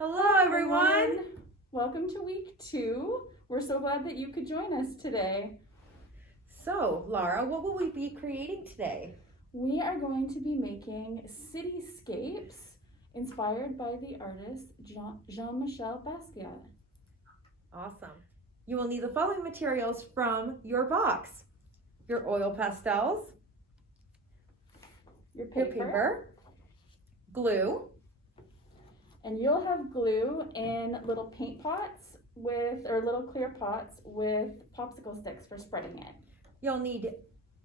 Hello, everyone. Welcome to week 2. We're so glad that you could join us today. So, Laura, what will we be creating today? We are going to be making cityscapes inspired by the artist Jean-Michel Basquiat. Awesome. You will need the following materials from your box: your oil pastels, your paper, glue, and you'll have glue in little paint pots or little clear pots with popsicle sticks for spreading it. You'll need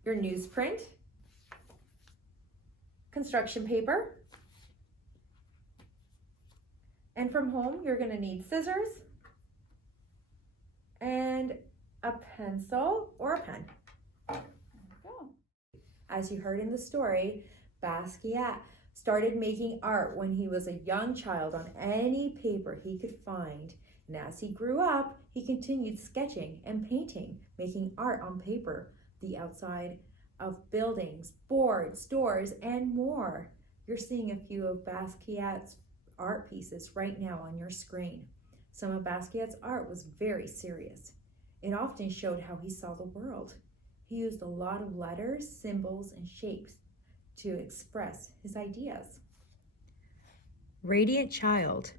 your newsprint, construction paper, and from home you're going to need scissors and a pencil or a pen. There we go. As you heard in the story, Basquiat started making art when he was a young child on any paper he could find. And as he grew up, he continued sketching and painting, making art on paper, the outside of buildings, boards, doors, and more. You're seeing a few of Basquiat's art pieces right now on your screen. Some of Basquiat's art was very serious. It often showed how he saw the world. He used a lot of letters, symbols, and shapes to express his ideas. Radiant Child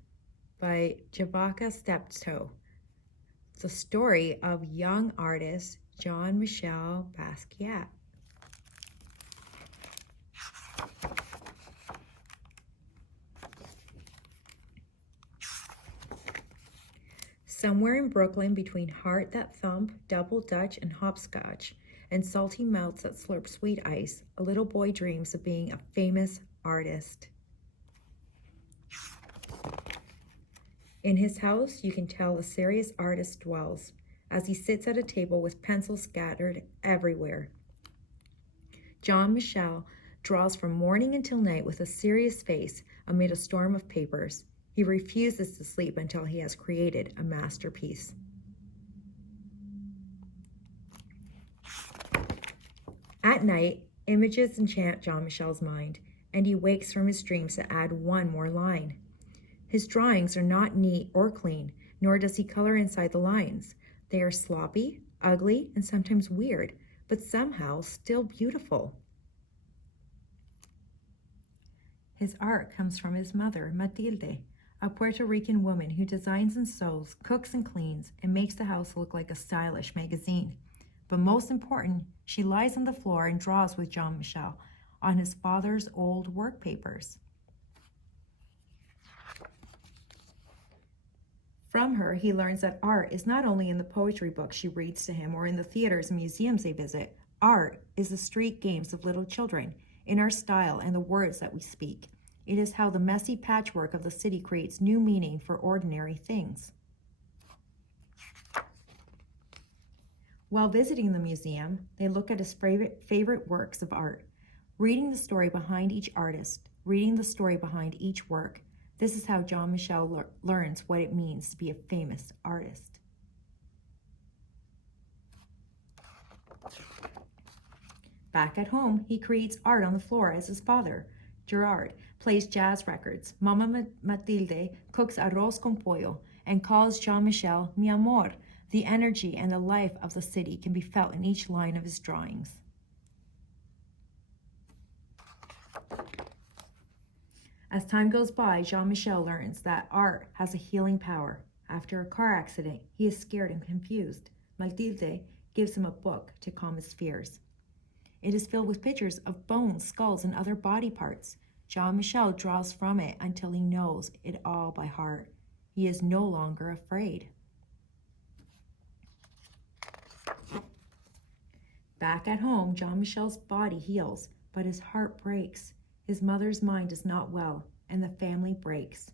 by Javaka Steptoe. It's a story of young artist Jean-Michel Basquiat. Somewhere in Brooklyn, between Heart That Thump, Double Dutch, and Hopscotch, and salty mouths that slurp sweet ice, a little boy dreams of being a famous artist. In his house, you can tell the serious artist dwells, as he sits at a table with pencils scattered everywhere. Jean-Michel draws from morning until night with a serious face amid a storm of papers. He refuses to sleep until he has created a masterpiece. At night, images enchant Jean-Michel's mind, and he wakes from his dreams to add one more line. His drawings are not neat or clean, nor does he color inside the lines. They are sloppy, ugly, and sometimes weird, but somehow still beautiful. His art comes from his mother, Matilde, a Puerto Rican woman who designs and sews, cooks and cleans, and makes the house look like a stylish magazine. But most important, she lies on the floor and draws with Jean-Michel on his father's old work papers. From her, he learns that art is not only in the poetry books she reads to him or in the theaters and museums they visit. Art is the street games of little children, in our style and the words that we speak. It is how the messy patchwork of the city creates new meaning for ordinary things. While visiting the museum, they look at his favorite works of art, reading the story behind each artist, reading the story behind each work. This is how Jean-Michel learns what it means to be a famous artist. Back at home, he creates art on the floor as his father, Gerard, plays jazz records. Mama Matilde cooks arroz con pollo and calls Jean-Michel mi amor. The energy and the life of the city can be felt in each line of his drawings. As time goes by, Jean-Michel learns that art has a healing power. After a car accident, he is scared and confused. Matilde gives him a book to calm his fears. It is filled with pictures of bones, skulls, and other body parts. Jean-Michel draws from it until he knows it all by heart. He is no longer afraid. Back at home, Jean-Michel's body heals, but his heart breaks. His mother's mind is not well, and the family breaks.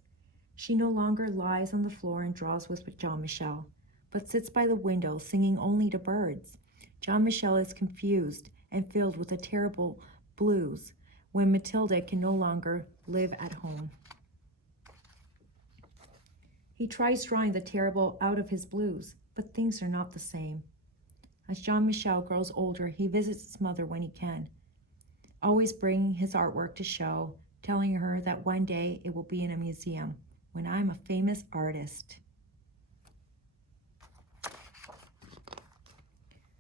She no longer lies on the floor and draws with Jean-Michel, but sits by the window singing only to birds. Jean-Michel is confused and filled with a terrible blues when Matilde can no longer live at home. He tries drawing the terrible out of his blues, but things are not the same. As Jean-Michel grows older, he visits his mother when he can, always bringing his artwork to show, telling her that one day it will be in a museum. when I'm a famous artist.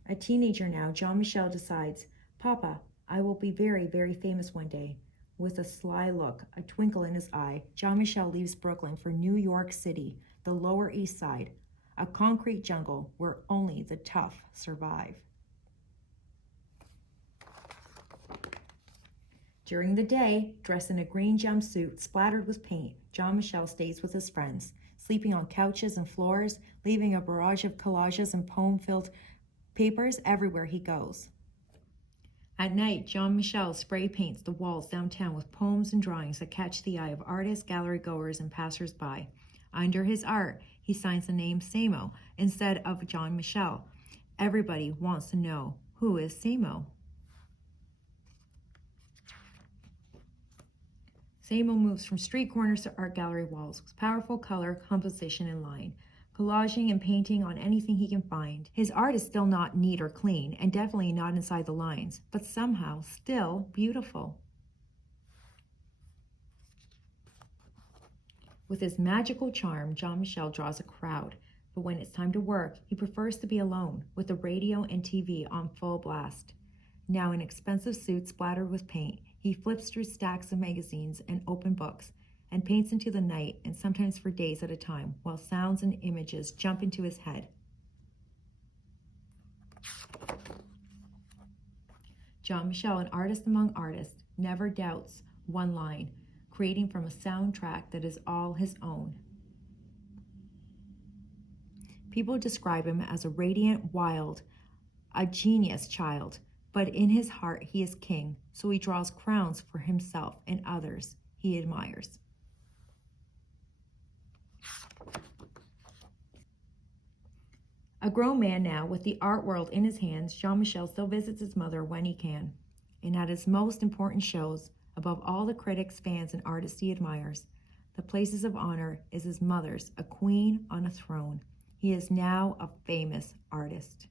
A teenager now, Jean-Michel decides, Papa, I will be very, very famous one day. With a sly look, a twinkle in his eye, Jean-Michel leaves Brooklyn for New York City, the Lower East Side, a concrete jungle where only the tough survive. During the day, dressed in a green jumpsuit splattered with paint, Jean-Michel stays with his friends, sleeping on couches and floors, leaving a barrage of collages and poem-filled papers everywhere he goes. At night, Jean-Michel spray paints the walls downtown with poems and drawings that catch the eye of artists, gallery goers, and passers-by. Under his art, he signs the name Samo instead of Jean-Michel. Everybody wants to know, who is Samo? Samo moves from street corners to art gallery walls with powerful color, composition, and line, collaging and painting on anything he can find. His art is still not neat or clean, and definitely not inside the lines, but somehow still beautiful. With his magical charm, Jean-Michel draws a crowd, but when it's time to work, he prefers to be alone, with the radio and TV on full blast. Now in expensive suits splattered with paint, he flips through stacks of magazines and open books, and paints into the night and sometimes for days at a time, while sounds and images jump into his head. Jean-Michel, an artist among artists, never doubts one line, creating from a soundtrack that is all his own. People describe him as a radiant, wild, a genius child, but in his heart he is king, so he draws crowns for himself and others he admires. A grown man now, with the art world in his hands, Jean-Michel still visits his mother when he can. And at his most important shows, above all the critics, fans, and artists he admires, the places of honor is his mother's, a queen on a throne. He is now a famous artist.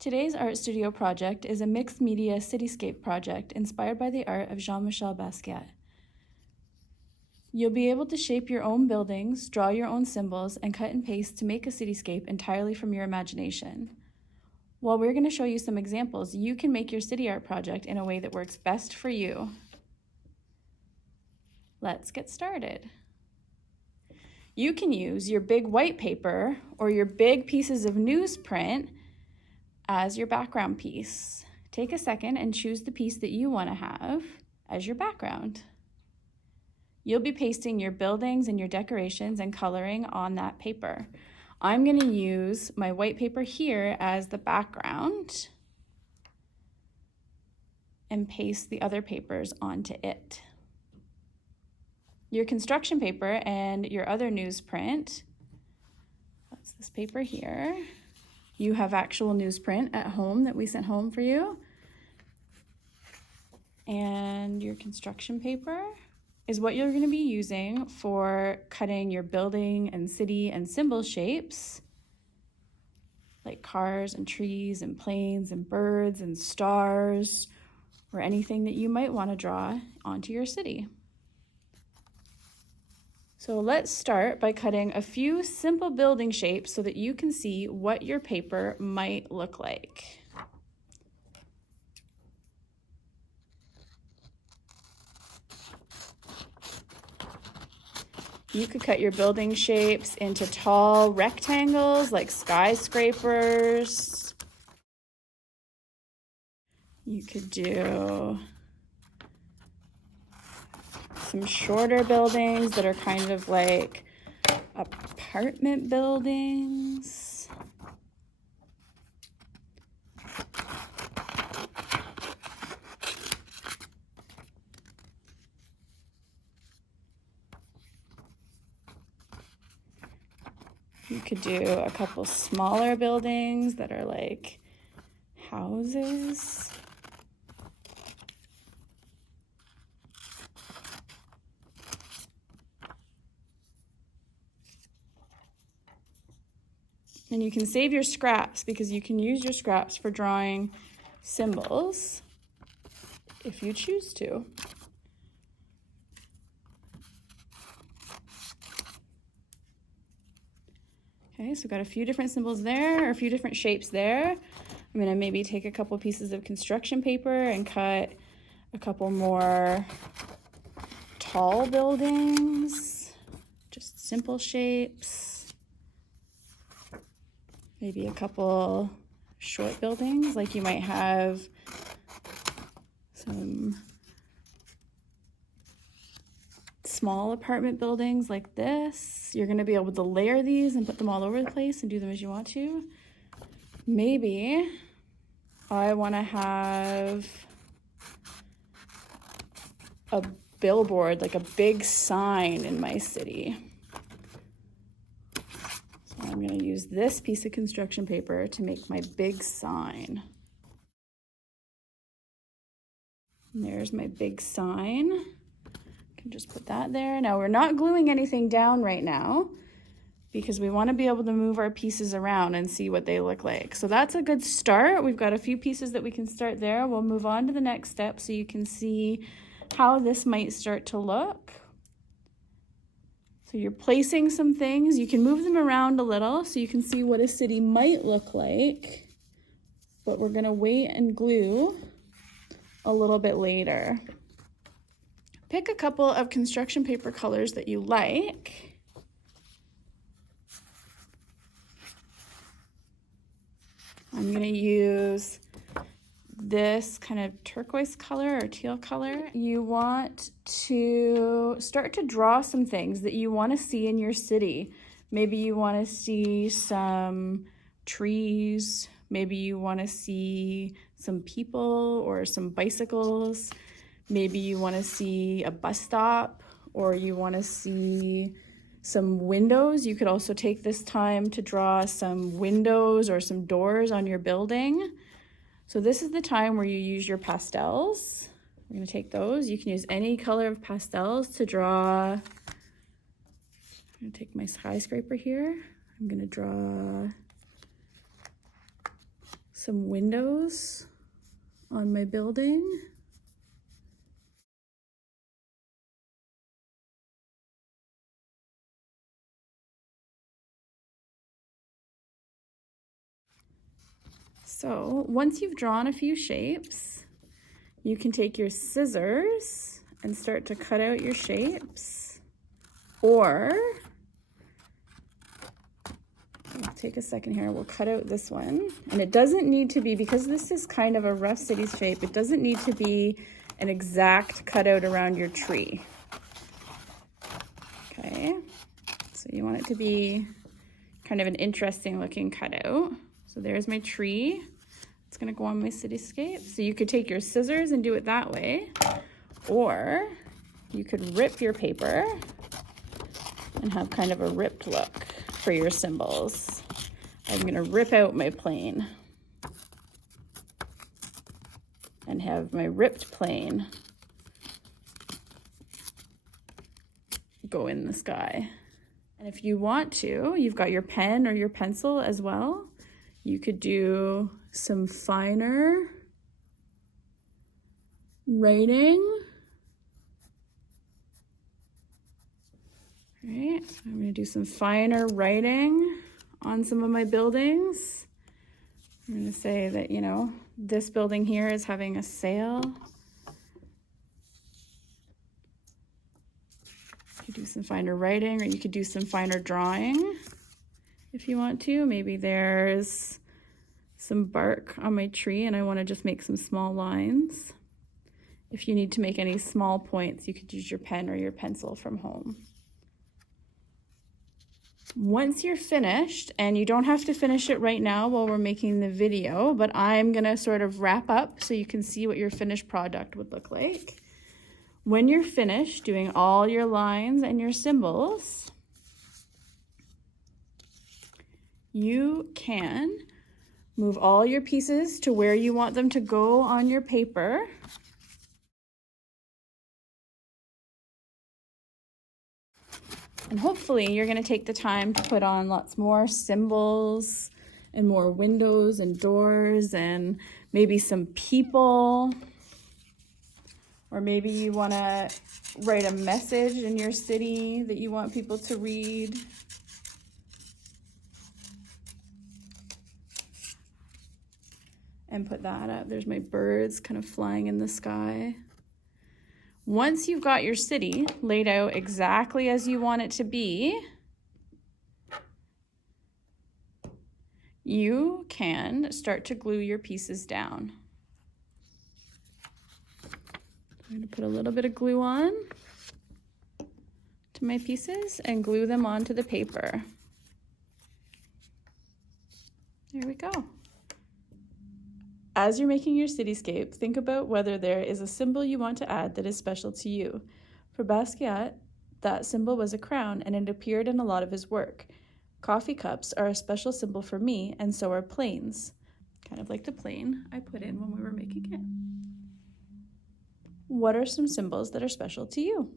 Today's art studio project is a mixed media cityscape project inspired by the art of Jean-Michel Basquiat. You'll be able to shape your own buildings, draw your own symbols, and cut and paste to make a cityscape entirely from your imagination. While we're going to show you some examples, you can make your city art project in a way that works best for you. Let's get started. You can use your big white paper or your big pieces of newsprint as your background piece. Take a second and choose the piece that you want to have as your background. You'll be pasting your buildings and your decorations and coloring on that paper. I'm going to use my white paper here as the background and paste the other papers onto it. Your construction paper and your other newsprint, that's this paper here. You have actual newsprint at home that we sent home for you. And your construction paper is what you're going to be using for cutting your building and city and symbol shapes, like cars and trees and planes and birds and stars, or anything that you might want to draw onto your city. So let's start by cutting a few simple building shapes so that you can see what your paper might look like. You could cut your building shapes into tall rectangles like skyscrapers. You could do some shorter buildings that are kind of like apartment buildings. You could do a couple smaller buildings that are like houses. And you can save your scraps because you can use your scraps for drawing symbols if you choose to. Okay, so we've got a few different symbols there, or a few different shapes there. I'm gonna maybe take a couple pieces of construction paper and cut a couple more tall buildings, just simple shapes. Maybe a couple short buildings, like you might have some small apartment buildings like this. You're gonna be able to layer these and put them all over the place and do them as you want to. Maybe I wanna have a billboard, like a big sign in my city. So I'm gonna use this piece of construction paper to make my big sign. And there's my big sign. I can just put that there. Now we're not gluing anything down right now because we want to be able to move our pieces around and see what they look like. So that's a good start. We've got a few pieces that we can start there. We'll move on to the next step so you can see how this might start to look. So you're placing some things. You can move them around a little so you can see what a city might look like, but we're gonna wait and glue a little bit later. Pick a couple of construction paper colors that you like. I'm gonna use this kind of turquoise color or teal color. You want to start to draw some things that you want to see in your city. Maybe you want to see some trees. Maybe you want to see some people or some bicycles. Maybe you want to see a bus stop, or you want to see some windows. You could also take this time to draw some windows or some doors on your building. So this is the time where you use your pastels. We're going to take those. You can use any color of pastels to draw. I'm going to take my skyscraper here. I'm going to draw some windows on my building. So once you've drawn a few shapes, you can take your scissors and start to cut out your shapes, or I'll take a second here, we'll cut out this one. And it doesn't need to be, because this is kind of a rough city shape, it doesn't need to be an exact cutout around your tree. Okay, so you want it to be kind of an interesting looking cutout. So there's my tree. It's gonna go on my cityscape. So you could take your scissors and do it that way, or you could rip your paper and have kind of a ripped look for your symbols. I'm gonna rip out my plane and have my ripped plane go in the sky. And if you want to, you've got your pen or your pencil as well. You could do some finer writing. All right, so I'm gonna do some finer writing on some of my buildings. I'm gonna say that, you know, this building here is having a sale. You could do some finer writing, or you could do some finer drawing if you want to. Maybe there's some bark on my tree and I want to just make some small lines. If you need to make any small points, you could use your pen or your pencil from home. Once you're finished, and you don't have to finish it right now while we're making the video, but I'm gonna sort of wrap up so you can see what your finished product would look like. When you're finished doing all your lines and your symbols, you can move all your pieces to where you want them to go on your paper. And hopefully you're gonna take the time to put on lots more symbols and more windows and doors and maybe some people. Or maybe you wanna write a message in your city that you want people to read. and put that up. There's my birds kind of flying in the sky. Once you've got your city laid out exactly as you want it to be, you can start to glue your pieces down. I'm going to put a little bit of glue on to my pieces and glue them onto the paper. There we go. As you're making your cityscape, think about whether there is a symbol you want to add that is special to you. For Basquiat, that symbol was a crown, and it appeared in a lot of his work. Coffee cups are a special symbol for me, and so are planes. Kind of like the plane I put in when we were making it. What are some symbols that are special to you?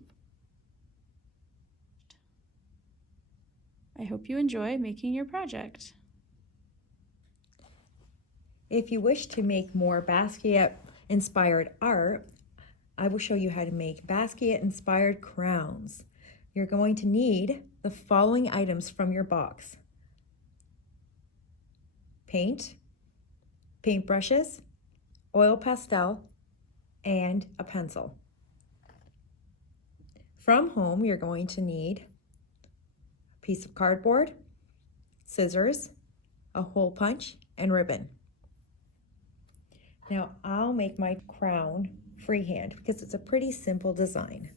I hope you enjoy making your project. If you wish to make more Basquiat-inspired art, I will show you how to make Basquiat-inspired crowns. You're going to need the following items from your box: paint, paintbrushes, oil pastel, and a pencil. From home, you're going to need a piece of cardboard, scissors, a hole punch, and ribbon. Now I'll make my crown freehand because it's a pretty simple design.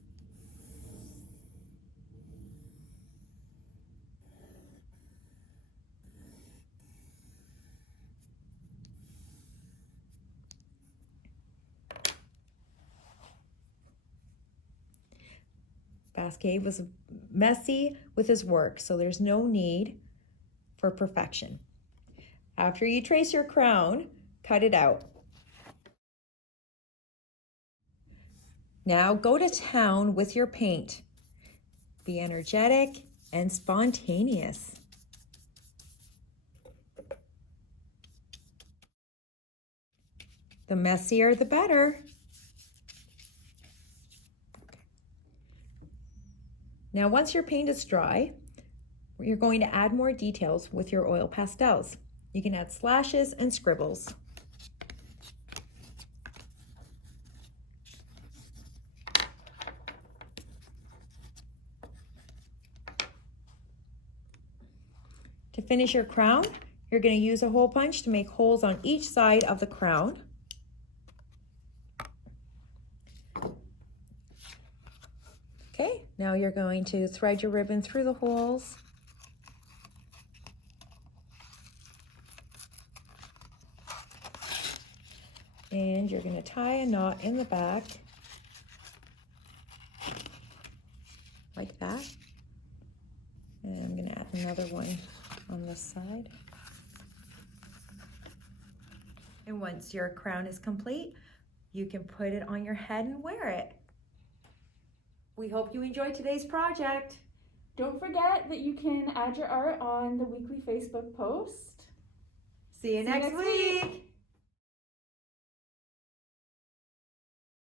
Basquiat was messy with his work, so there's no need for perfection. After you trace your crown, cut it out. Now go to town with your paint. Be energetic and spontaneous. The messier, the better. Now, once your paint is dry, you're going to add more details with your oil pastels. You can add slashes and scribbles. To finish your crown, you're going to use a hole punch to make holes on each side of the crown. Okay, now you're going to thread your ribbon through the holes. And you're going to tie a knot in the back like that. And I'm going to add another one on this side. And once your crown is complete, you can put it on your head and wear it. We hope you enjoyed today's project. Don't forget that you can add your art on the weekly Facebook post. See you next week.